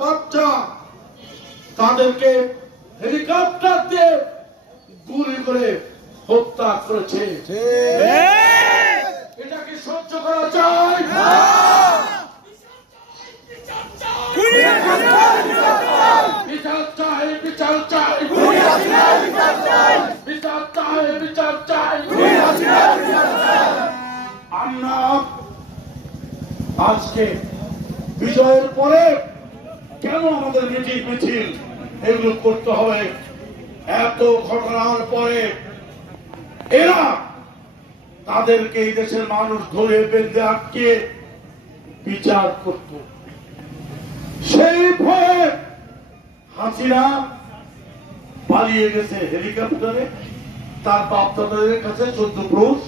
বাচ্চা তাদেরকে হেলিকপ্টার দিয়ে গুলি করে হত্যা করেছে। এটা কি সহ্য করা যায়? বিচার চাই, বিচার চাই, বিচার চাই, বিচার চাই। আমরা আজকে বিজয়ের পরে কেন আমাদের মিছিল এগুলো করতে হবে? এত ঘটনার পরে এরা তাদেরকে এই দেশের মানুষ ধরে বেঁধে আটকে বিচার করত। সেই ভয়ে হাসিনা পালিয়ে গেছে হেলিকপ্টারে, তার বাপ দাদাদের কাছে 14 ক্রুজ।